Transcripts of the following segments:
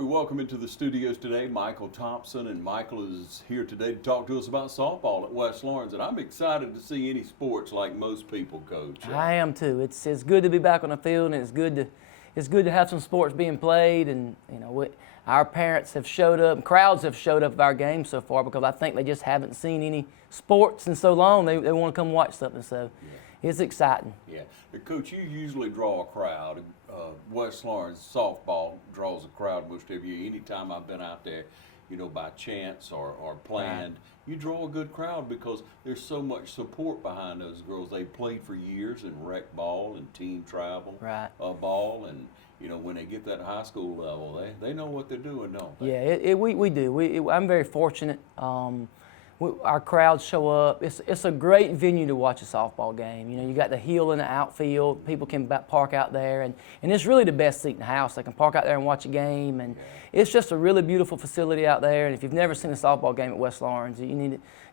we welcome into the studios today Michael Thompson, and Michael is here today to talk to us about softball at West Lawrence, and I'm excited to see any sports like most people, Coach. I am too. It's good to be back on the field, and it's good to have some sports being played, and our parents have showed up, and crowds have showed up at our games so far because I think they just haven't seen any sports in so long. They want to come watch something, so it's exciting. Yeah, Coach, you usually draw a crowd. West Lawrence softball draws a crowd most every year. Anytime I've been out there, by chance or planned, you draw a good crowd because there's so much support behind those girls. They played for years in rec ball and team travel ball, and when they get that high school level, they know what they're doing, don't they? Yeah, we do. I'm very fortunate. Our crowds show up. It's a great venue to watch a softball game. You got the hill in the outfield. People can park out there, and it's really the best seat in the house. They can park out there and watch a game, and it's just a really beautiful facility out there. And if you've never seen a softball game at West Lawrence, you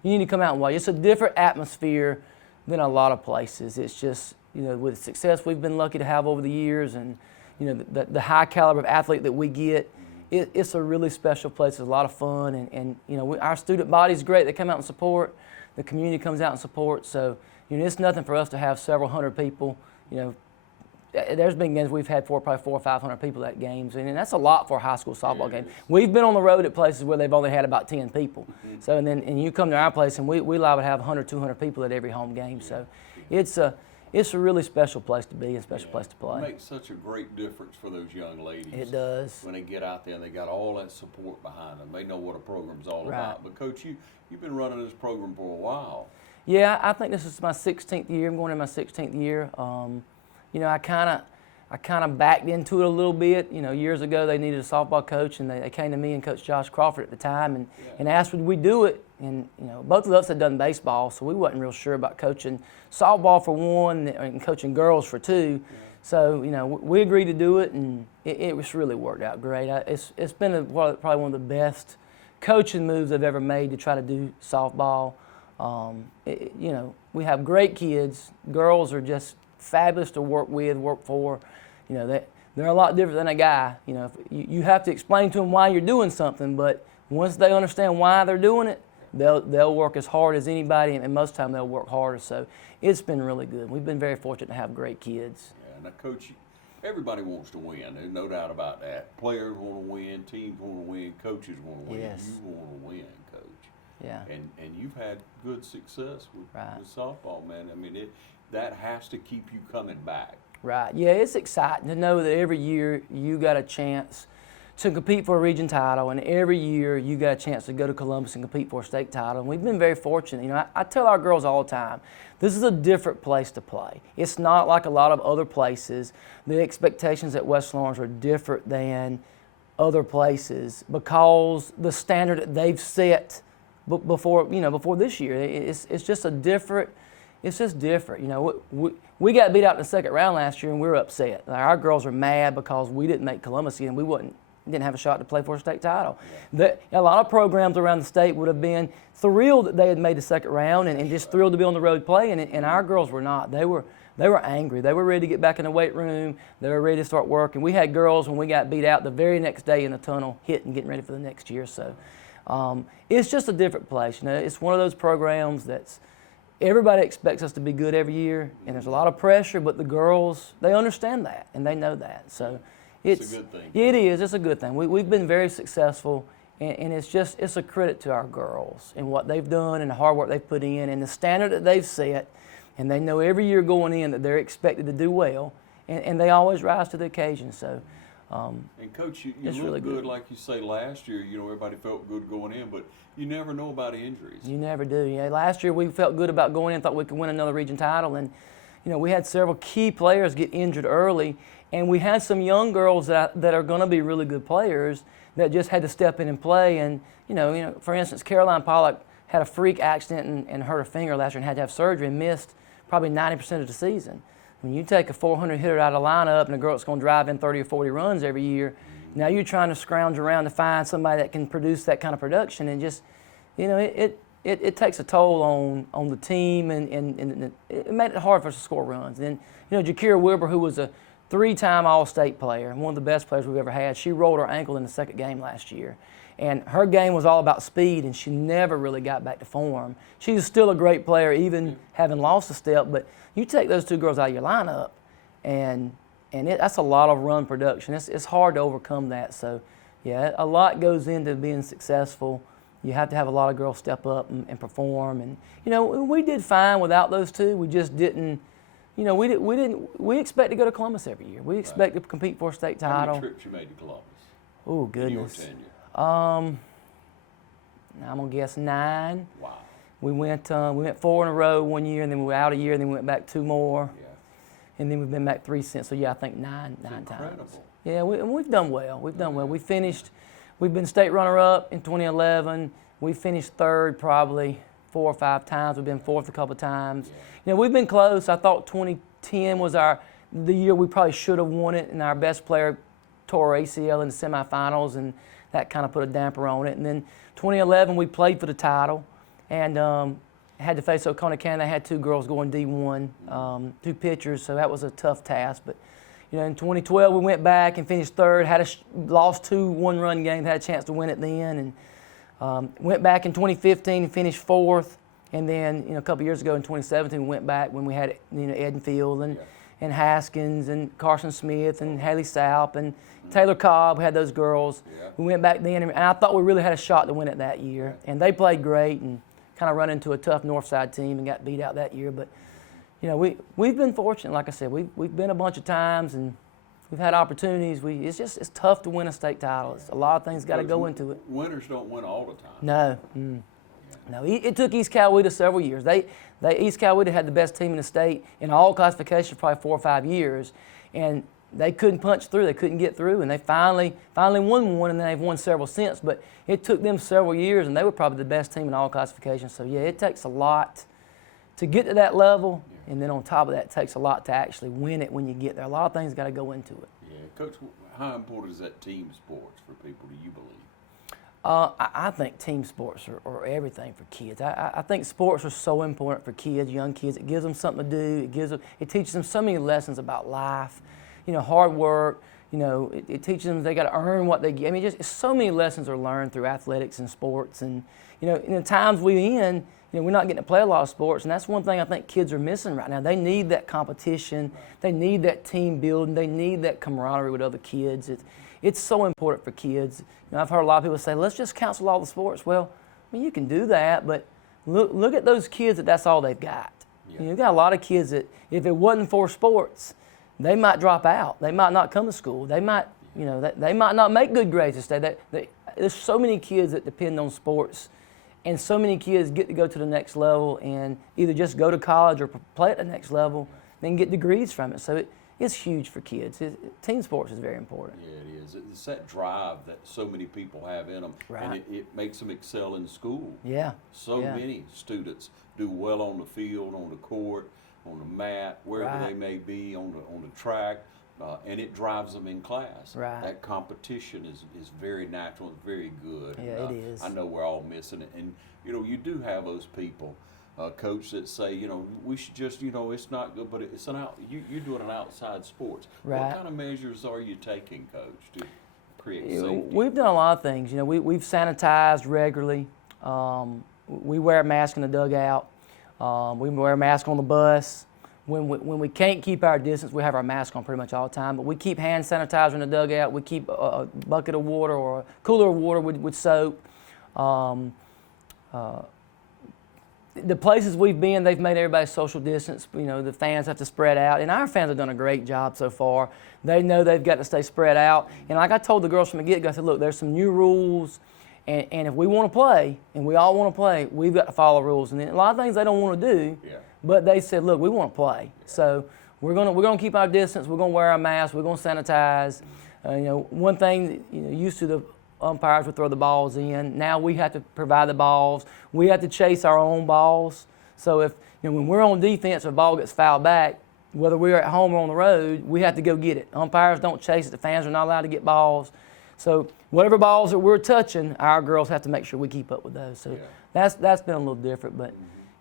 need to come out and watch. It's a different atmosphere than a lot of places. It's just with the success we've been lucky to have over the years, and the high caliber of athlete that we get. It's a really special place. It's a lot of fun, and our student body's great. They come out and support. The community comes out and supports. So it's nothing for us to have several hundred people. There's been games we've had probably 400 or 500 people at games, and that's a lot for a high school softball game. We've been on the road at places where they've only had about 10 people. So and you come to our place, and we liable to have 100, 200 people at every home game. So it's a really special place to be and a special place to play. It makes such a great difference for those young ladies. It does. When they get out there and they got all that support behind them. They know what a program's all about. But, Coach, you've been running this program for a while. Yeah, I think this is my 16th year. I'm going in my 16th year. I kind of backed into it a little bit. Years ago they needed a softball coach, and they came to me and Coach Josh Crawford at the time and asked would we do it. And both of us had done baseball, so we wasn't real sure about coaching softball for one and coaching girls for two. So we agreed to do it, and it was really worked out great. It's been probably one of the best coaching moves I've ever made to try to do softball. We have great kids. Girls are just fabulous to work with, work for. They're a lot different than a guy. You have to explain to them why you're doing something, but once they understand why they're doing it, they'll work as hard as anybody, and most of the time they'll work harder. So it's been really good. We've been very fortunate to have great kids. Yeah, now, Coach, everybody wants to win. There's no doubt about that. Players want to win, teams want to win, coaches want to win. Yes. You want to win, Coach. Yeah. And you've had good success with softball, man. I mean, that has to keep you coming back. Right. Yeah, it's exciting to know that every year you got a chance to compete for a region title, and every year you got a chance to go to Columbus and compete for a state title. And we've been very fortunate. I tell our girls all the time, this is a different place to play. It's not like a lot of other places. The expectations at West Lawrence are different than other places because the standard that they've set before this year. It's just a different. It's just different. We got beat out in the second round last year, and we were upset. Our girls are mad because we didn't make Columbus again. We didn't have a shot to play for a state title. A lot of programs around the state would have been thrilled that they had made the second round and just thrilled to be on the road playing, and our girls were not. They were angry. They were ready to get back in the weight room. They were ready to start working. We had girls, when we got beat out, the very next day in the tunnel hitting, getting ready for the next year. So it's just a different place. It's one of those programs that's everybody expects us to be good every year, and there's a lot of pressure, but the girls, they understand that, and they know that. So it's a good thing. It is. It's a good thing. We've been very successful, and it's a credit to our girls and what they've done and the hard work they've put in and the standard that they've set, and they know every year going in that they're expected to do well, and they always rise to the occasion. So. And Coach, you look really good, like you say. Last year, everybody felt good going in, but you never know about injuries. You never do. Last year we felt good about going in, thought we could win another region title, and we had several key players get injured early, and we had some young girls that are going to be really good players that just had to step in and play. And for instance, Caroline Pollock had a freak accident and hurt her finger last year and had to have surgery and missed probably 90% of the season. When you take a 400 hitter out of the lineup and a girl that's going to drive in 30 or 40 runs every year, now you're trying to scrounge around to find somebody that can produce that kind of production, and just, it takes a toll on the team, and it made it hard for us to score runs. And then, Jakir Wilbur, who was a 3-time All-State player, one of the best players we've ever had. She rolled her ankle in the second game last year. And her game was all about speed, and she never really got back to form. She's still a great player, even having lost a step, but you take those 2 girls out of your lineup, and that's a lot of run production. It's hard to overcome that. So, yeah, a lot goes into being successful. You have to have a lot of girls step up and perform. And, we did fine without those 2. We just didn't. We expect to go to Columbus every year. We expect to compete for a state title. How many trips you made to Columbus? Oh, goodness. In your tenure? I'm gonna guess 9. Wow. We went 4 in a row one year, and then we were out a year, and then we went back 2 more, Yeah. and then we've been back 3 since. So yeah, I think nine Incredible. times. Yeah, we've done well. We've done well. We've been state runner-up in 2011. We finished 3rd probably 4 or 5 times. We've been 4th a couple of times. Yeah. We've been close. I thought 2010 was the year we probably should have won it, and our best player tore her ACL in the semifinals, and that kind of put a damper on it. And then 2011, we played for the title, and had to face Oconee County. They had 2 girls going D1, 2 pitchers, so that was a tough task. But in 2012, we went back and finished 3rd. Lost 2 one-run games, had a chance to win it then, and went back in 2015 and finished 4th. And then a couple years ago in 2017, we went back when we had Edenfield and Haskins and Carson Smith and Haley Salp and Taylor Cobb. We had those girls. Yeah. We went back then, and I thought we really had a shot to win it that year. And they played great and kind of run into a tough Northside team and got beat out that year. But we've been fortunate. Like I said, we've been a bunch of times and we've had opportunities. It's tough to win a state title. It's a lot of things got to go into it. Winners don't win all the time. No. No, it took East Coweta several years. East Coweta had the best team in the state in all classifications for probably 4 or 5 years, and they couldn't punch through. They couldn't get through, and they finally won one, and then they've won several since. But it took them several years, and they were probably the best team in all classifications. So yeah, it takes a lot to get to that level, and then on top of that, it takes a lot to actually win it when you get there. A lot of things got to go into it. Yeah, Coach, how important is that team sports for people? Do you believe? I think team sports are everything for kids. I think sports are so important for kids, young kids. It gives them something to do. It teaches them so many lessons about life, hard work. It teaches them they got to earn what they get. I mean, just so many lessons are learned through athletics and sports. And in the times we're in, we're not getting to play a lot of sports, and that's one thing I think kids are missing right now. They need that competition. They need that team building. They need that camaraderie with other kids. It's so important for kids. I've heard a lot of people say, let's just cancel all the sports. Well, you can do that, but look at those kids that's all they've got. Yeah. You've got a lot of kids that if it wasn't for sports, they might drop out. They might not come to school. They might, they might not make good grades instead. There's so many kids that depend on sports, and so many kids get to go to the next level and either just go to college or play at the next level, then get degrees from it. So it's huge for kids. Team sports is very important. Yeah, it is. It's that drive that so many people have in them, Right. and it makes them excel in school. Yeah. So yeah. many students do well on the field, on the court, on the mat, wherever Right. they may be, on the track, and it drives them in class. Right. That competition is very natural, and very good. Yeah, And, it is. I know we're all missing it, and you do have those people. Coach that say, we should just, it's not good, but it's you're doing an outside sports. Right. What kind of measures are you taking, Coach, to create safety? We've done a lot of things. We've sanitized regularly. We wear a mask in the dugout. We wear a mask on the bus. When we can't keep our distance, we have our mask on pretty much all the time. But we keep hand sanitizer in the dugout. We keep a bucket of water or a cooler of water with soap. The places we've been, they've made everybody social distance. The fans have to spread out, and our fans have done a great job so far. They know they've got to stay spread out. And like I told the girls from the get-go, I said, look, there's some new rules, and if we want to play, and we all want to play, we've got to follow rules. And a lot of things they don't want to do, but they said, look, we want to play. So we're gonna keep our distance. We're gonna wear our masks. We're gonna sanitize. One thing, used to the umpires would throw the balls in. Now we have to provide the balls. We have to chase our own balls. So if when we're on defense, if a ball gets fouled back, whether we're at home or on the road, we have to go get it. Umpires don't chase it. The fans are not allowed to get balls. So whatever balls that we're touching, our girls have to make sure we keep up with those. So that's been a little different. But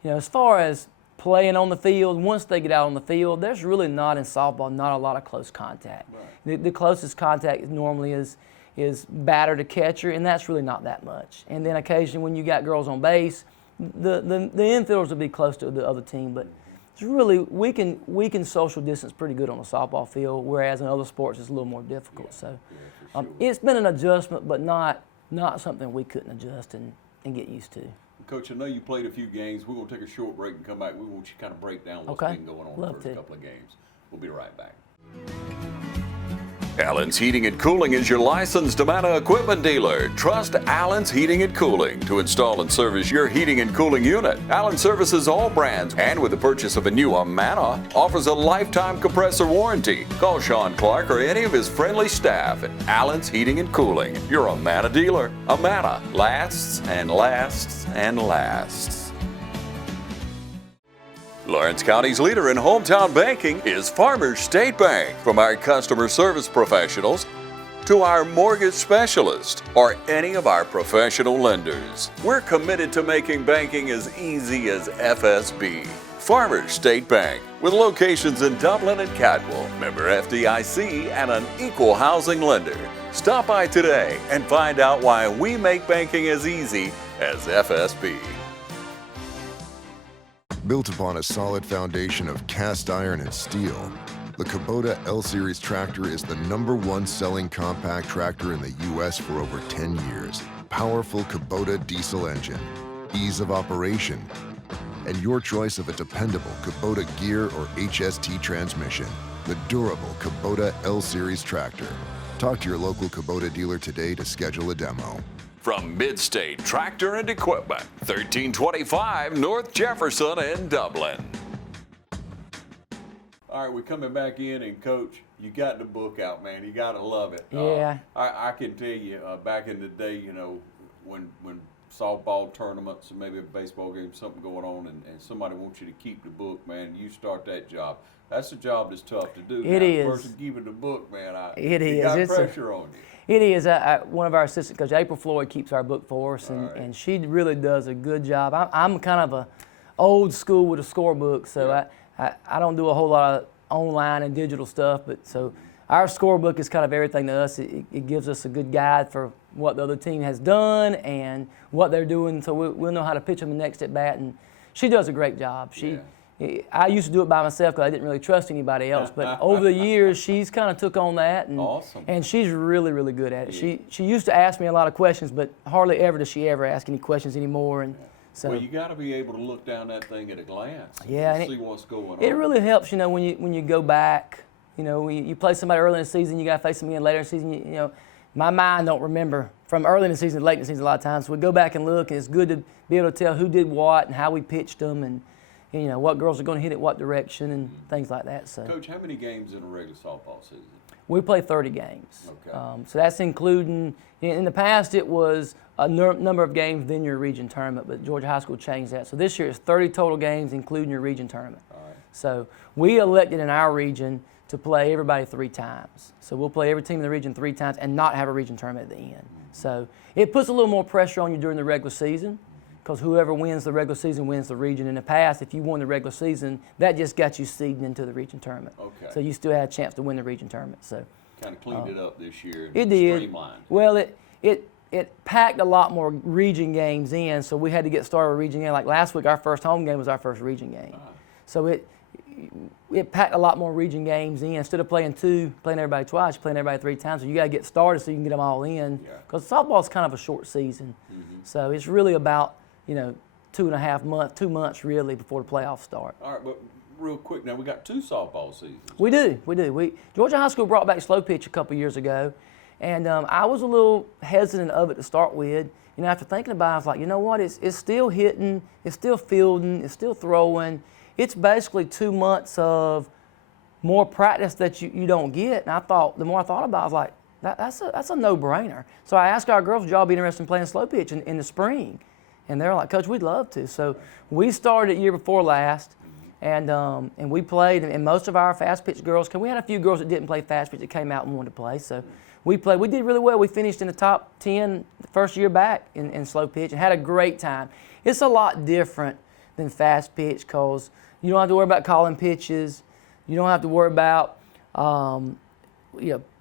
as far as playing on the field. Once they get out on the field, there's really not in softball not a lot of close contact. Right. The closest contact normally is batter to catcher, and that's really not that much. And then occasionally when you got girls on base, the infielders will be close to the other team, but it's really we can social distance pretty good on a softball field, whereas in other sports it's a little more difficult. So for sure. it's been an adjustment, but not something we couldn't adjust and get used to. Coach, I know you played a few games. We're going to take a short break and come back. We want you to kind of break down what's Okay. been going on Love the first to. couple of games. We'll be right back. Allen's Heating and Cooling is your licensed Amana equipment dealer. Trust Allen's Heating and Cooling to install and service your heating and cooling unit. Allen services all brands, and with the purchase of a new Amana, offers a lifetime compressor warranty. Call Sean Clark or any of his friendly staff at Allen's Heating and Cooling, your Amana dealer. Amana lasts and lasts and lasts. Lawrence County's leader in hometown banking is Farmers State Bank. From our customer service professionals to our mortgage specialist or any of our professional lenders, we're committed to making banking as easy as FSB. Farmers State Bank, with locations in Dublin and Cadwell, member FDIC, and an equal housing lender. Stop by today and find out why we make banking as easy as FSB. Built upon a solid foundation of cast iron and steel, the Kubota L-Series tractor is the #1 selling compact tractor in the U.S. for over 10 years. Powerful Kubota diesel engine, ease of operation, and your choice of a dependable Kubota gear or HST transmission. The durable Kubota L-Series tractor. Talk to your local Kubota dealer today to schedule a demo. From Midstate Tractor and Equipment, 1325 North Jefferson in Dublin. All right, we're coming back in, and Coach, you got the book out, man. You got to love it. Yeah. I can tell you, back in the day, you know, when softball tournaments and maybe a baseball game, something going on, and somebody wants you to keep the book, man, you start that job. That's a job that's tough to do. It now, is. The person keeping the book, man, It you is. got It's pressure on you. It is. One of our assistant coaches, April Floyd, keeps our book for us, and, Right. and she really does a good job. I'm kind of a old school with a scorebook, so Yeah. I don't do a whole lot of online and digital stuff, but so our scorebook is kind of everything to us. It gives us a good guide for what the other team has done and what they're doing, so we'll know how to pitch them the next at bat, and she does a great job. I used to do it by myself because I didn't really trust anybody else, but over the years, she's kind of took on that, and, Awesome. and she's really, really good at it. Yeah. She used to ask me a lot of questions, but hardly ever does she ever ask any questions anymore, and so Well, you got to be able to look down that thing at a glance Yeah, and and see what's going on. it really helps, you know, when you go back, you know, when you play somebody early in the season, you got to face them again later in the season. You know, my mind don't remember from early in the season to late in the season a lot of times. So we go back and look, and it's good to be able to tell who did what and how we pitched them, and you know what girls are going to hit it what direction and things like that. So Coach, how many games in a regular softball season? we play 30 games. Okay. So that's including, in the past it was a number of games then your region tournament, but Georgia High School changed that. So this year it's 30 total games including your region tournament. All right. So we elected in our region to play everybody 3 times. So we'll play every team in the region 3 times and not have a region tournament at the end. So it puts a little more pressure on you during the regular season, because whoever wins the regular season wins the region. In the past, if you won the regular season, that just got you seeded into the region tournament. Okay. So you still had a chance to win the region tournament. So Kind of cleaned it up this year. And it did. Streamlined. Well, it packed a lot more region games in, so we had to get started with region game. Like last week, our first home game was our first region game. So it packed a lot more region games in. Instead of playing everybody twice, you're playing everybody 3 times. So you got to get started so you can get them all in. Yeah. Because softball's kind of a short season. So it's really about, 2.5 months, 2 months really before the playoffs start. All right, but real quick now, we got 2 softball seasons. We do. Georgia High School brought back slow pitch a couple years ago, and I was a little hesitant of it to start with. After thinking about it, I was like, you know what? It's still hitting, it's still fielding, it's still throwing. It's basically 2 months of more practice that you don't get. And I thought, the more I thought about it, I was like, that's a no-brainer. So I asked our girls, would y'all be interested in playing slow pitch in the spring? And they're like, Coach, we'd love to. So we started year before last, and we played. And most of our fast pitch girls, we had a few girls that didn't play fast pitch that came out and wanted to play. So we played. We did really well. We finished in the top 10 the first year back in slow pitch and had a great time. It's a lot different than fast pitch, because you don't have to worry about calling pitches. You don't have to worry about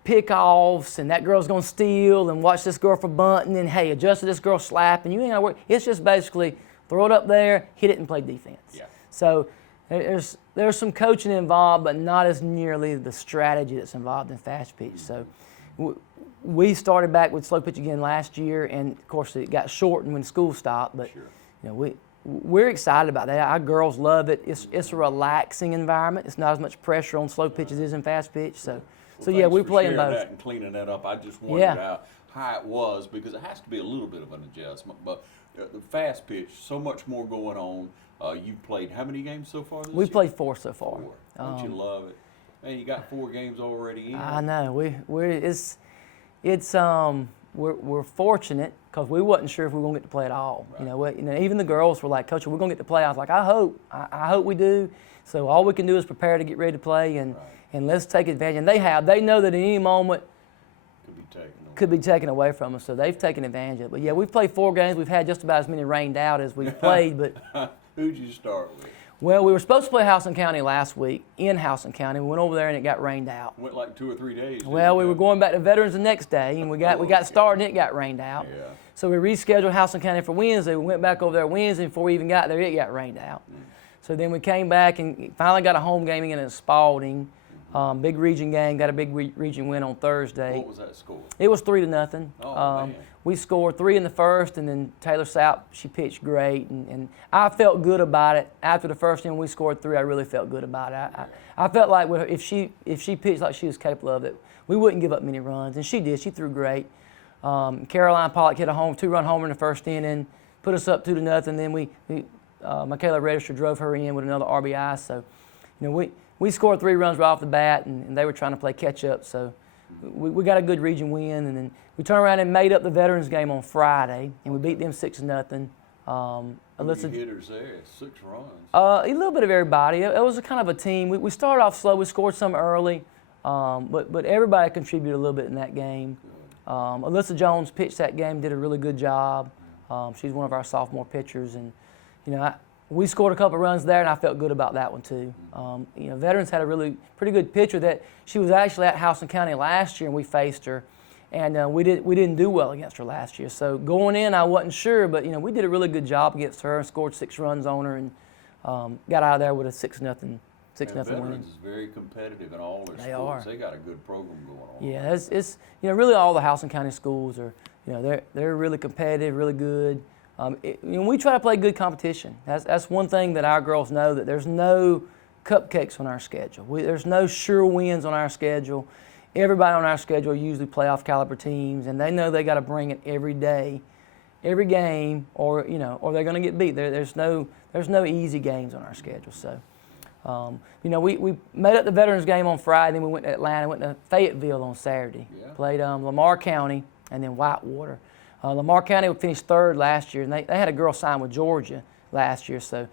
pick-offs, and that girl's going to steal, and watch this girl for bunting, and hey, adjust to this girl slapping. You ain't got to worry. It's just basically throw it up there, hit it, and play defense. Yeah. So there's some coaching involved, but not as nearly the strategy that's involved in fast pitch. So we started back with slow pitch again last year, and of course it got shortened when school stopped. But Sure. We're excited about that. Our girls love it. It's a relaxing environment. It's not as much pressure on slow pitch as it is in fast pitch. So yeah, we play in both. That and cleaning that up. I just wondered how it was, because it has to be a little bit of an adjustment. But the fast pitch, so much more going on. You've played how many games so far this year? We've played 4 so far. 4. Don't you love it? Man, you got 4 games already in. I know. We're fortunate, because we wasn't sure if we were gonna get to play at all. Right. Even the girls were like, "Coach, we're gonna get to play." I was like, "I hope we do." So all we can do is prepare to get ready to play, and let's take advantage. And they know that at any moment could be taken away from us. So they've taken advantage of it. But yeah, we've played 4 games. We've had just about as many rained out as we've played. But who'd you start with? Well, we were supposed to play Hudson County last week, in Hudson County. We went over there and it got rained out. Went like 2 or 3 days. Well, we were going back to Veterans the next day, and we got started and it got rained out. Yeah. So we rescheduled Hudson County for Wednesday. We went back over there Wednesday, and before we even got there, it got rained out. So then we came back and finally got a home game in Spalding. Big region game, got a big region win on Thursday. What was that score? It was 3-0. Oh, man. We scored 3 in the first, and then Taylor South, she pitched great, and I felt good about it. After the first inning we scored 3, I really felt good about it. I felt like if she pitched like she was capable of it, we wouldn't give up many runs, and she did. She threw great. Caroline Pollock hit a 2-run homer in the first inning, put us up 2-0. Then Michaela Register drove her in with another RBI. So, we scored 3 runs right off the bat, and they were trying to play catch up. So we got a good region win, and then we turned around and made up the Veterans game on Friday, and we beat them 6-0. How many hitters there? 6 runs. A little bit of everybody. It was a kind of a team. We started off slow. We scored some early, but everybody contributed a little bit in that game. Alyssa Jones pitched that game, did a really good job. She's one of our sophomore pitchers, and we scored a couple runs there, and I felt good about that one too. Veterans had a pretty good pitcher that she was actually at Hudson County last year, and we faced her, and we didn't do well against her last year. So going in, I wasn't sure, but we did a really good job against her and scored 6 runs on her, and got out of there with a 6-0 win. Veterans is very competitive in all their schools. They got a good program going on. Yeah, it's really all the Hudson County schools are they're really competitive, really good. We try to play good competition. That's one thing that our girls know, that there's no cupcakes on our schedule. There's no sure wins on our schedule. Everybody on our schedule are usually playoff caliber teams, and they know they got to bring it every day, every game, or they're going to get beat. There's no easy games on our schedule. So, we made up the Veterans game on Friday, then we went to Atlanta, went to Fayetteville on Saturday, played Lamar County and then Whitewater. Lamar County finished 3rd last year, and they had a girl sign with Georgia last year, so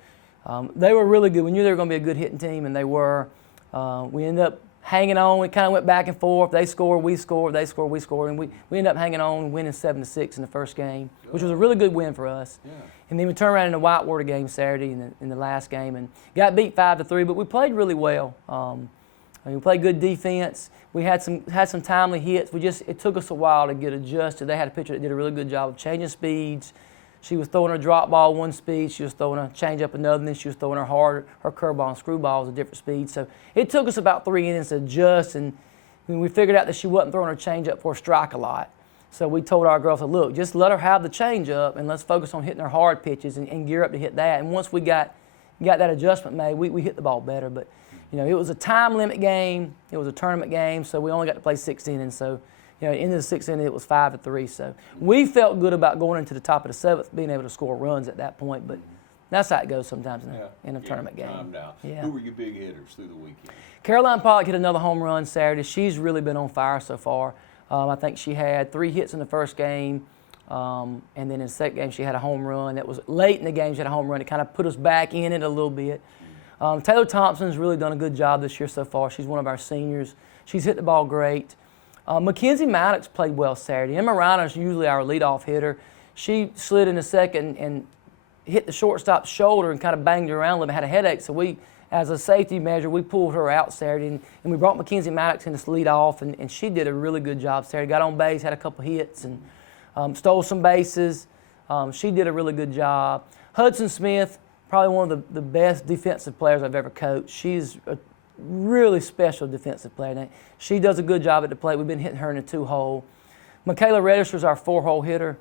they were really good. We knew they were going to be a good hitting team, and they were. We ended up hanging on. We kind of went back and forth. They scored, we scored, they scored, we scored, and we ended up hanging on, winning 7-6 in the first game, which was a really good win for us. Yeah. And then we turned around in the Whitewater game Saturday in the last game and got beat 5-3, but we played really well. We played good defense. We had some timely hits. It took us a while to get adjusted. They had a pitcher that did a really good job of changing speeds. She was throwing her drop ball one speed. She was throwing a changeup another, and then she was throwing her curveball and screwballs at different speeds. So it took us about 3 innings to adjust, and we figured out that she wasn't throwing her changeup for a strike a lot. So we told our girls, look, just let her have the changeup, and let's focus on hitting her hard pitches and gear up to hit that. And once we got that adjustment made, we hit the ball better. But it was a time limit game. It was a tournament game, so we only got to play 6 innings. So, at the end of the 6th inning, it was 5-3. So we felt good about going into the top of the 7th, being able to score runs at that point. But that's how it goes sometimes in a tournament game. Who were your big hitters through the weekend? Caroline Pollock hit another home run Saturday. She's really been on fire so far. I think she had 3 hits in the first game, and then in the second game she had a home run. That was late in the game. She had a home run. It kind of put us back in it a little bit. Taylor Thompson's really done a good job this year so far. She's one of our seniors. She's hit the ball great. Mackenzie Maddox played well Saturday. Emma Reiner's usually our leadoff hitter. She slid in the second and hit the shortstop's shoulder and kind of banged her around a little bit, had a headache. So we, as a safety measure, we pulled her out Saturday, and we brought Mackenzie Maddox in to lead off, and she did a really good job Saturday. Got on base, had a couple hits, and stole some bases. She did a really good job. Hudson Smith, probably one of the best defensive players I've ever coached. She's a really special defensive player. Now, she does a good job at the plate. We've been hitting her in the 2-hole. Michaela Reddister's our 4-hole hitter.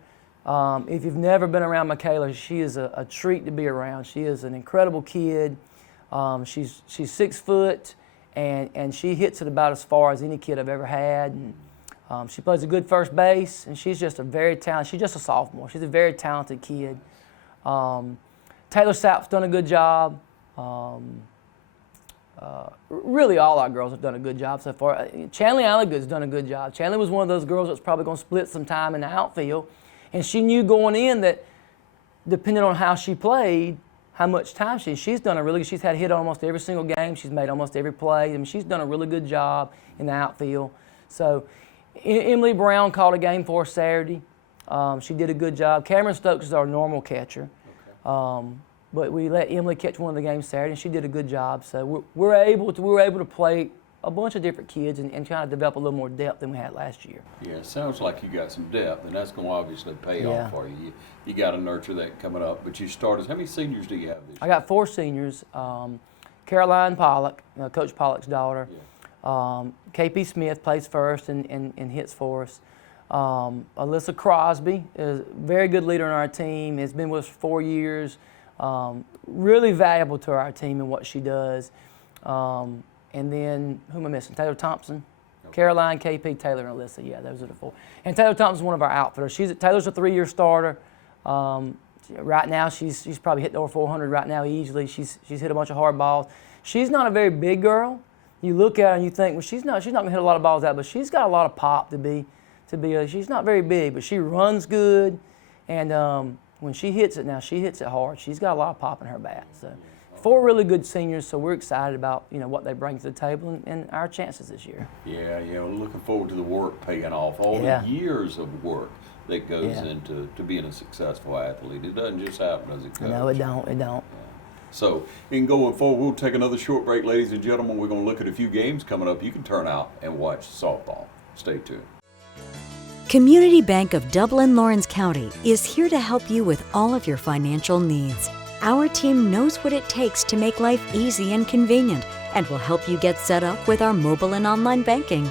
If you've never been around Michaela, she is a treat to be around. She is an incredible kid. She's 6 foot, and she hits it about as far as any kid I've ever had. And, she plays a good first base, and she's just a very talented. She's just a sophomore. She's a very talented kid. Taylor Sapp's done a good job. Really, all our girls have done a good job so far. Chanley Alligood's done a good job. Chanley was one of those girls that's probably going to split some time in the outfield, and she knew going in that depending on how she played, how much time she's done a really good. She's had hit almost every single game. She's made almost every play. I mean, she's done a really good job in the outfield. So Emily Brown called a game for us Saturday. She did a good job. Cameron Stokes is our normal catcher. Okay. But we let Emily catch one of the games Saturday, and she did a good job. So we were able to play a bunch of different kids and kind of develop a little more depth than we had last year. Yeah, it sounds like you got some depth, and that's going to obviously pay off for you. You got to nurture that coming up. But you started. How many seniors do you have this year? I got 4 seniors. Caroline Pollock, Coach Pollock's daughter. Yeah. KP Smith plays first and hits for us. Alyssa Crosby is a very good leader on our team. Has been with us for 4 years. Really valuable to our team and what she does. And then, who am I missing? Taylor Thompson, okay. Caroline, KP, Taylor, and Alyssa. Yeah, those are the 4. And Taylor Thompson's one of our outfitters. Taylor's a 3-year starter. Right now, she's probably hitting over 400 right now easily. She's hit a bunch of hard balls. She's not a very big girl. You look at her and you think, well, she's not going to hit a lot of balls out, but she's got a lot of pop to be. She's not very big, but she runs good, and when she hits it now, she hits it hard. She's got a lot of pop in her bat. So 4 really good seniors, so we're excited about what they bring to the table and our chances this year. Yeah, we're looking forward to the work paying off. All the years of work that goes into being a successful athlete. It doesn't just happen, does it, Coach? No, it don't. Yeah. So, in going forward, we'll take another short break, ladies and gentlemen. We're going to look at a few games coming up. You can turn out and watch softball. Stay tuned. Community Bank of Dublin, Lawrence County is here to help you with all of your financial needs. Our team knows what it takes to make life easy and convenient and will help you get set up with our mobile and online banking.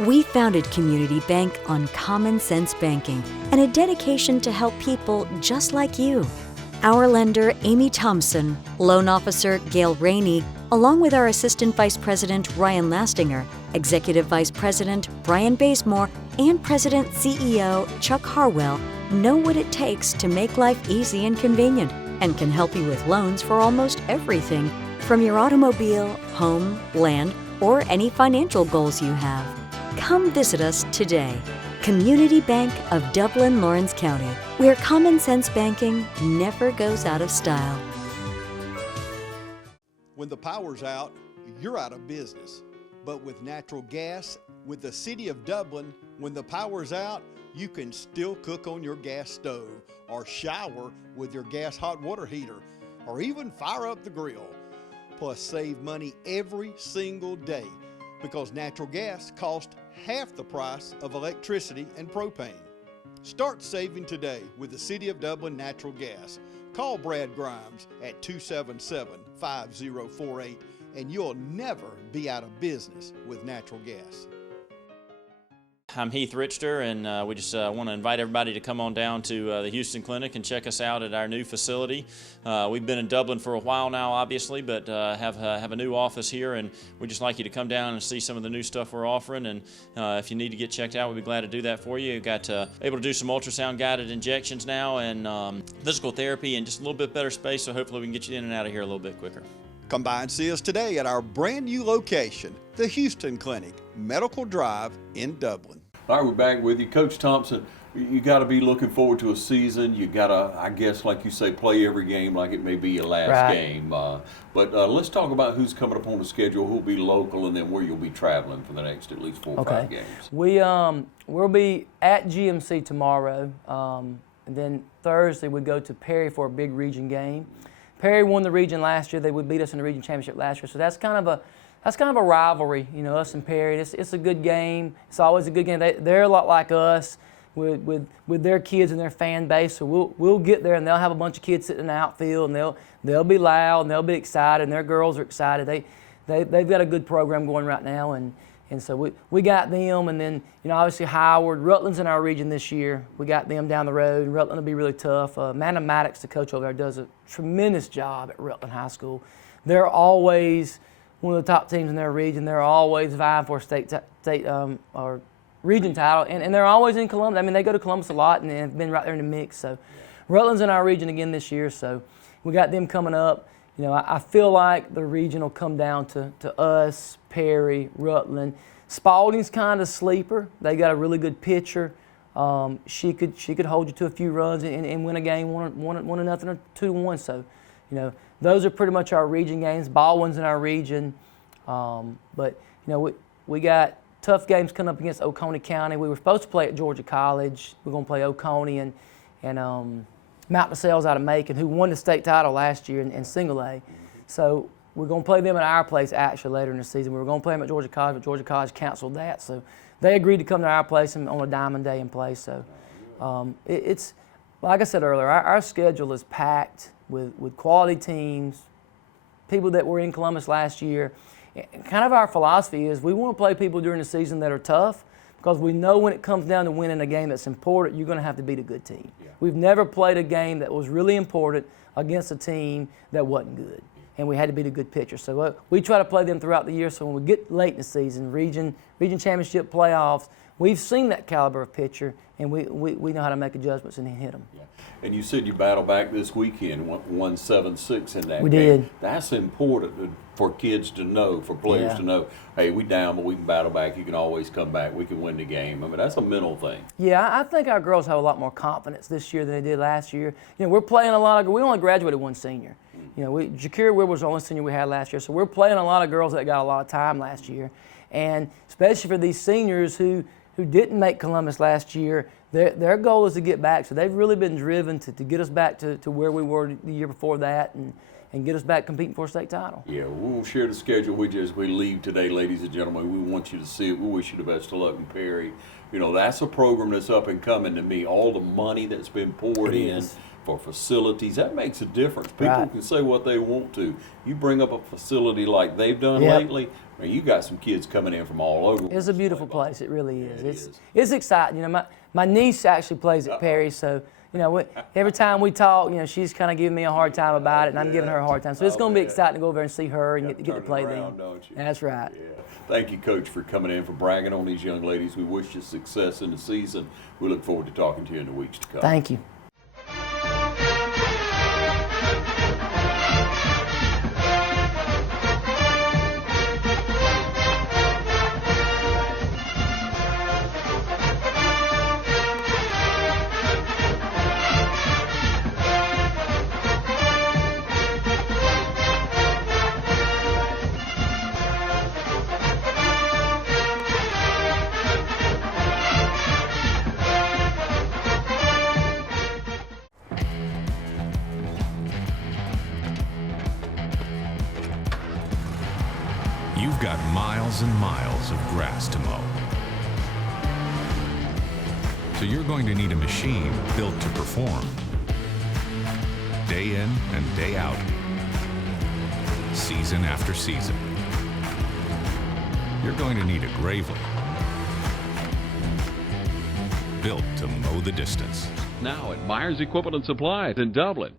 We founded Community Bank on common sense banking and a dedication to help people just like you. Our lender, Amy Thompson, loan officer, Gail Rainey, along with our Assistant Vice President, Ryan Lastinger, Executive Vice President, Brian Bazemore, and President CEO, Chuck Harwell, know what it takes to make life easy and convenient and can help you with loans for almost everything, from your automobile, home, land, or any financial goals you have. Come visit us today. Community Bank of Dublin, Lawrence County, where common sense banking never goes out of style. When the power's out, you're out of business. But with natural gas, with the City of Dublin, when the power's out, you can still cook on your gas stove or shower with your gas hot water heater or even fire up the grill. Plus save money every single day because natural gas costs half the price of electricity and propane. Start saving today with the City of Dublin Natural Gas. Call Brad Grimes at 277-5048 and you'll never be out of business with natural gas. I'm Heath Richter, and we just want to invite everybody to come on down to the Houston Clinic and check us out at our new facility. We've been in Dublin for a while now, obviously, but have a new office here, and we'd just like you to come down and see some of the new stuff we're offering. And if you need to get checked out, we'd be glad to do that for you. We've got able to do some ultrasound-guided injections now and physical therapy and just a little bit better space, so hopefully we can get you in and out of here a little bit quicker. Come by and see us today at our brand new location, the Houston Clinic, Medical Drive in Dublin. All right, we're back with you. Coach Thompson, you got to be looking forward to a season. You got to, I guess, like you say, play every game like it may be your last game. But let's talk about who's coming up on the schedule, who'll be local, and then where you'll be traveling for the next at least 4 or 5 games. We'll be at GMC tomorrow. And then Thursday we go to Perry for a big region game. Perry won the region last year. They would beat us in the region championship last year. So that's kind of a rivalry, you know, us and Perry. It's a good game. It's always a good game. They're a lot like us with their kids and their fan base. So we'll get there and they'll have a bunch of kids sitting in the outfield and they'll be loud and they'll be excited and their girls are excited. They've got a good program going right now and so we got them, and then, you know, obviously Howard, Rutland's in our region this year. We got them down the road, and Rutland will be really tough. Amanda Maddox, the coach over there, does a tremendous job at Rutland High School. They're always one of the top teams in their region. They're always vying for a state or region title, and they're always in Columbus. I mean, they go to Columbus a lot and have been right there in the mix. So Rutland's in our region again this year, so we got them coming up. You know, I feel like the region will come down to us, Perry, Rutland. Spalding's kind of sleeper. They got a really good pitcher. She could hold you to a few runs and win a game 1-0 or 2-1. So, you know, those are pretty much our region games. Baldwin's in our region, but you know we got tough games coming up against Oconee County. We were supposed to play at Georgia College. We're going to play Oconee and Mountain Sales out of Macon, who won the state title last year in single A. So we're going to play them at our place actually later in the season. We were going to play them at Georgia College, but Georgia College canceled that. So they agreed to come to our place on a diamond day and play. So it's, like I said earlier, our schedule is packed with quality teams, people that were in Columbus last year. And kind of our philosophy is we want to play people during the season that are tough, because we know when it comes down to winning a game that's important, you're going to have to beat a good team. Yeah. We've never played a game that was really important against a team that wasn't good, and we had to beat a good pitcher. So we try to play them throughout the year, so when we get late in the season, region championship playoffs, we've seen that caliber of pitcher, and we know how to make adjustments and hit them. Yeah. And you said you battled back this weekend, won 7-6 in that game. We did. That's important for kids to know, for players to know, hey, we down, but we can battle back. You can always come back. We can win the game. I mean, that's a mental thing. Yeah, I think our girls have a lot more confidence this year than they did last year. You know, we're playing a lot of – we only graduated one senior. You know, Jakir Wilbur was the only senior we had last year, so we're playing a lot of girls that got a lot of time last year. And especially for these seniors who didn't make Columbus last year, their goal is to get back. So they've really been driven to get us back to where we were the year before that and get us back competing for a state title. Yeah, we won't share the schedule. We leave today, ladies and gentlemen. We want you to see it. We wish you the best of luck in Perry. You know, that's a program that's up and coming to me. All the money that's been poured in for facilities, that makes a difference. People can say what they want to. You bring up a facility like they've done lately, and you got some kids coming in from all over. It's a beautiful place. It really is. It's exciting. You know, my niece actually plays at Perry, so you know, every time we talk, you know, she's kind of giving me a hard time about it, and I'm giving her a hard time. So it's going to be exciting to go over there and see her and get to play them. Don't you? That's right. Yeah. Thank you, Coach, for coming in, for bragging on these young ladies. We wish you success in the season. We look forward to talking to you in the weeks to come. Thank you. You've got miles and miles of grass to mow. So you're going to need a machine built to perform. Day in and day out. Season after season. You're going to need a Gravely. Built to mow the distance. Now at Myers Equipment and Supplies in Dublin.